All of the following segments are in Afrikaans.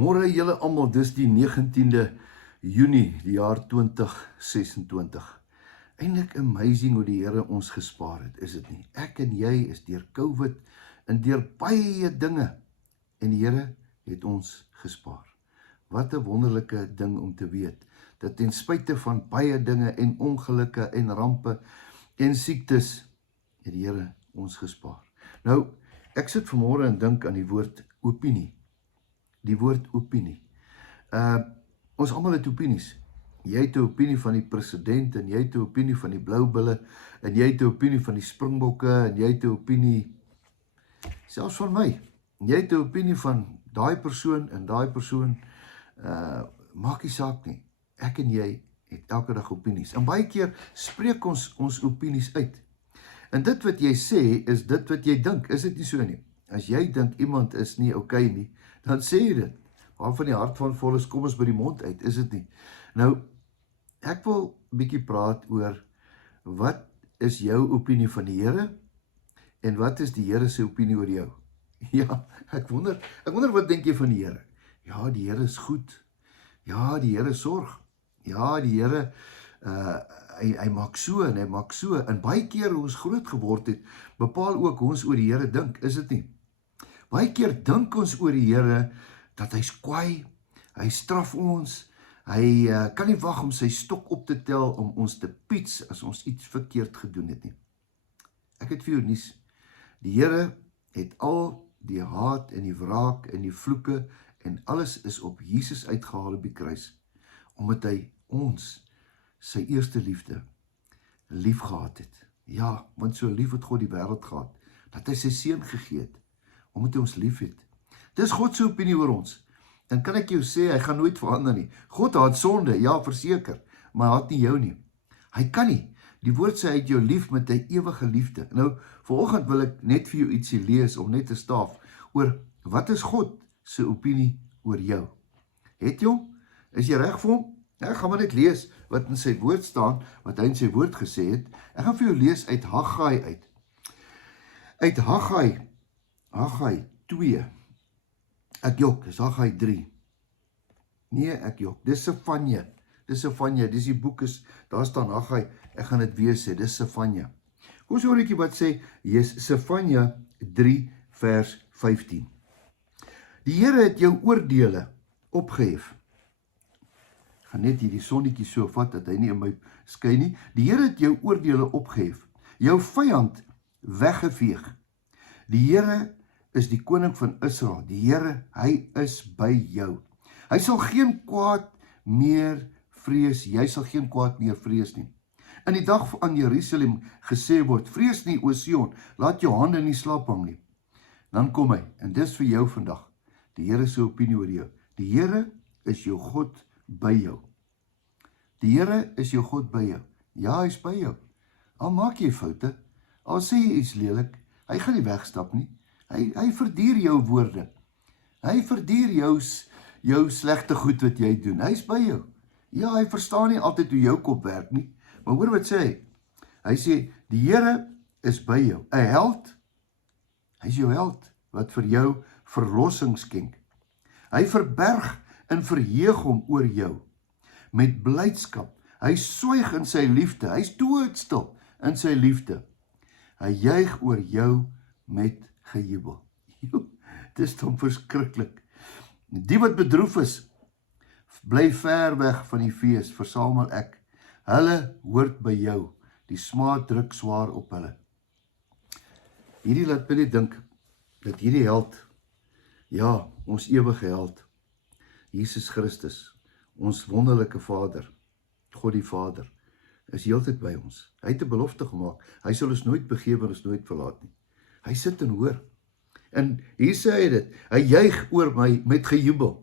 Môre julle almal, dis die 19de Junie, die jaar 2026. Eintlik amazing hoe die Here ons gespaar het, is dit nie? Ek en jy is deur COVID en deur baie dinge en die Here het ons gespaar. Wat 'n wonderlike ding om te weet, dat ten spyte van baie dinge en ongelukke en rampe en siektes, het die Here ons gespaar. Nou, ek sit vanmôre en dink aan die woord opinie. Die woord opinie. Ons almal het opinies. Jy het 'n opinie van die president en jy het 'n opinie van die blou bulle en jy het 'n opinie van die Springbokke en jy het 'n opinie selfs van my. Jy het 'n opinie van daai persoon en daai persoon, maak nie saak nie. Ek en jy het elke dag opinies. En baie keer spreek ons opinies uit. En dit wat jy sê is dit wat jy dink, is dit nie so nie? As jy dink iemand is nie okay nie, dan sê jy dit. Waarvan die hart van vol is, kom ons by die mond uit, is dit nie? Nou, ek wil 'n bietjie praat oor wat is jou opinie van die Here en wat is die Here se opinie oor jou? Ja, ek wonder wat dink jy van die Here? Ja, die Here is goed. Ja, die Here sorg. Ja, die Here hy maak so en hy maak so. En baie keer hoe ons groot geword het, bepaal ook hoe ons oor die Here dink, is dit nie? Baie keer dink ons oor die Here dat hy's kwaai, hy straf ons, hy kan nie wag om sy stok op te tel om ons te piets as ons iets verkeerd gedoen het nie. Ek het vir jou nuus. Die Here het al die haat en die wraak en die vloeke en alles is op Jesus uitgehaal op die kruis, omdat hy ons, sy eerste liefde, lief gehad het. Ja, want so lief het God die wêreld gehad, dat hy sy seun gegee het, omdat hy ons lief het. Dis God se opinie oor ons. Dan kan ek jou sê, hy gaan nooit verander nie. God haat sonde, ja, verseker, maar hy haat nie jou nie. Hy kan nie. Die woord sê hy het jou lief met 'n ewige liefde. Nou, vanoggend wil ek net vir jou ietsie lees om net te staaf oor wat is God se opinie oor jou. Het jy hom? Is jy reg vir hom? Ek gaan maar net lees wat in sy woord staan, wat hy in sy woord gesê het. Ek gaan vir jou lees uit Haggai uit. Uit Haggai 2. Ek jok, dis Haggai 3. Nee, ek jok, dis Sefanja. Dis die boek is, daar staan Haggai, ek gaan dit weer sê, dis Sefanja. Kom ons hoor eetjie wat sê, Sefanja 3 vers 15. Die Here het jou oordeele opgehef. Ek gaan net hierdie sonnetjie so vat, dat hy nie in my skyn nie. Die Here het jou oordeele opgehef, jou vyand weggeveeg. Die Here is die koning van Israel. Die Here, hy is by jou. Hy sal geen kwaad meer vrees. Jy sal geen kwaad meer vrees nie. In die dag aan Jerusalem gesê word, vrees nie, o Sion, laat jou hande nie slap hang nie. Dan kom hy, en dis vir jou vandag. Die Here se opinie oor jou. Die Here is jou God by jou. Die Here is jou God by jou. Ja, hy is by jou. Al maak jy foute, al sê jy iets lelik, hy gaan nie wegstap nie. Hy verduur jou woorde. Hy verduur jou slegte goed wat jy doen. Hy is by jou. Ja, hy verstaan nie altyd hoe jou kop werk nie. Maar hoor wat sê hy? Hy sê, die Here is by jou. 'n held, hy is jou held, wat vir jou verlossing skenk. Hy verberg en verheug hom oor jou. Met blydskap. Hy swyg in sy liefde. Hy is doodstil in sy liefde. Hy juig oor jou met gejubel. Dit is dan verskriklik. Die wat bedroef is, bly ver weg van die fees, versamel ek. Hulle hoort by jou. Die smaad druk swaar op hulle. Hierdie laat my net dink, dat hierdie held, ja, ons ewige held, Jesus Christus, ons wonderlike Vader, God die Vader, is heeltyd by ons. Hy het 'n belofte gemaak. Hy sal ons nooit begewe en ons nooit verlaat nie. Hy sit en hoor. En hier sê hy dit, hy juig oor my met gejubel.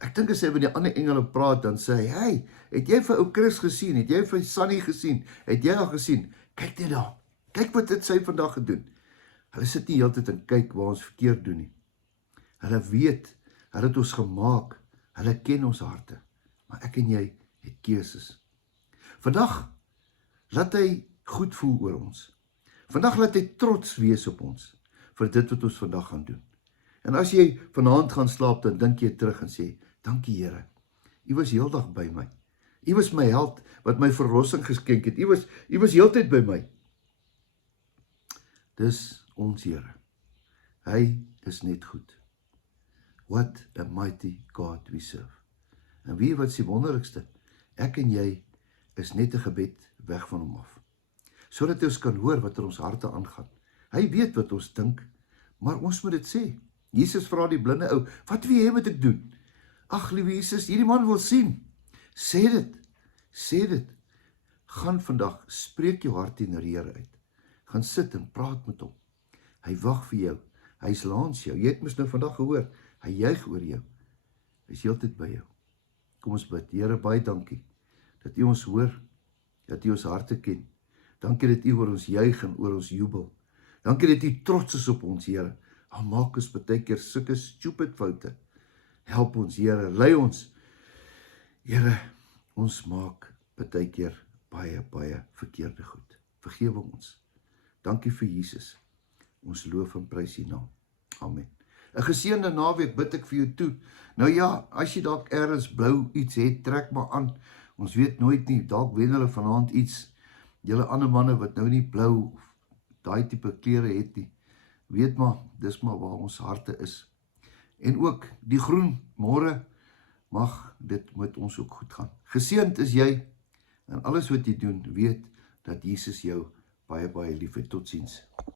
Ek dink as hy met die ander engele praat, dan sê hy, hey, het jy vir ou Chris gesien? Het jy vir Sunny gesien? Het jy al gesien? Kyk net daar. Kyk wat het sy vandag gedoen. Hulle sit nie heeltyd en kyk waar ons verkeerd doen nie. Hulle weet, hulle het ons gemaak. Hulle ken ons harte. Maar ek en jy het keuses. Vandag laat hy goed voel oor ons. Vandag laat hy trots wees op ons vir dit wat ons vandag gaan doen. En as jy vanaand gaan slaap, dan dink jy terug en sê, dankie Here, U was heeldag by my. U was my held wat my verlossing geskenk het. U was heeltyd by my. Dis ons Here. Hy is net goed. What a mighty God we serve. En wie wat is die wonderlikste? Ek en jy is net 'n gebed weg van hom af. Sodat ons kan hoor wat in ons harte aangaan. Hy weet wat ons dink, maar ons moet dit sê. Jesus vra die blinde ou, wat wil jy moet ek doen? Ag, liewe Jesus, hierdie man wil sien. Sê dit. Gaan vandag, spreek jou hart teenoor die Here uit. Gaan sit en praat met hom. Hy wag vir jou. Hy's langs jou. Jy het mos nou vandag gehoor. Hy juig oor jou. Hy's heeltyd by jou. Kom ons bid. Here, baie dankie dat U ons hoor, dat U ons harte ken. Dankie dat U oor ons juig en oor ons jubel. Dankie dat U trots is op ons, Here. Al maak ons baie keer sulke stupid foute. Help ons, Here, lei ons. Here, ons maak baie keer baie verkeerde goed. Vergewe ons. Dankie vir Jesus. Ons loof en prys U naam. Amen. 'n Geseënde naweek bid ek vir jou toe. Nou ja, as jy dalk ergens blou iets het, trek maar aan. Ons weet nooit nie, dalk wen hulle vanaand iets. Julle ander manne wat nou nie blou, daai tipe klere het nie. Weet maar, dis maar waar ons harte is. En ook die groen, môre mag dit met ons ook goed gaan. Geseënd is jy, en alles wat jy doen, weet dat Jesus jou baie lief het. Totsiens.